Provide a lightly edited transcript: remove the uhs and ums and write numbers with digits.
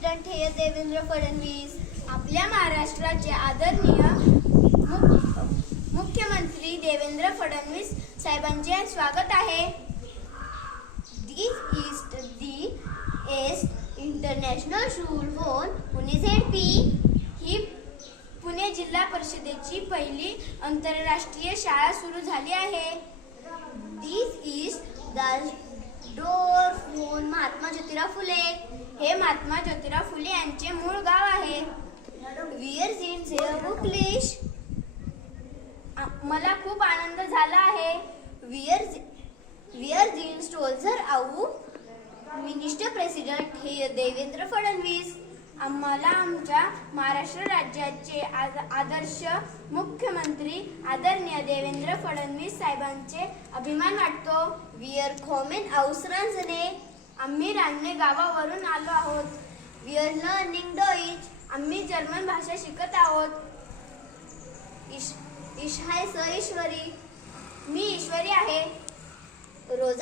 President हे देवेंद्र फडणवीस. आपल्या महाराष्ट्राचे आदरणीय मुख्यमंत्री देवेंद्र फडणवीस साहेबांचे स्वागत आहे. This is the international school for Pune ZP. ही पुणे जिल्हा परिषदेची पहिली आंतरराष्ट्रीय शाळा सुरू झाली आहे. This is the door for Mahatma Jyotirao Phule. हे महात्मा ज्योतिराव फुले यांचे मूळ गाव आहे. वियर जीन्स हे बुकलिश. मला खूप आनंद झाला आहे. वियर जीन्स टोल्झर आऊ मिनिस्टर प्रेसिडेंट हे देवेंद्र फडणवीस. आम्हाला आमच्या महाराष्ट्र राज्याचे आदर्श मुख्यमंत्री आदरणीय देवेंद्र फडणवीस साहेबांचे अभिमान वाटतो. Wear Khomein औसरांजने. आम्ही रांजणे गावावरून आलो आहोत. Wear learning Deutsche. आम्ही जर्मन भाषा शिकत आहोत. इश हाय स ईश्वरी. मी ईश्वरी आहे. रोजा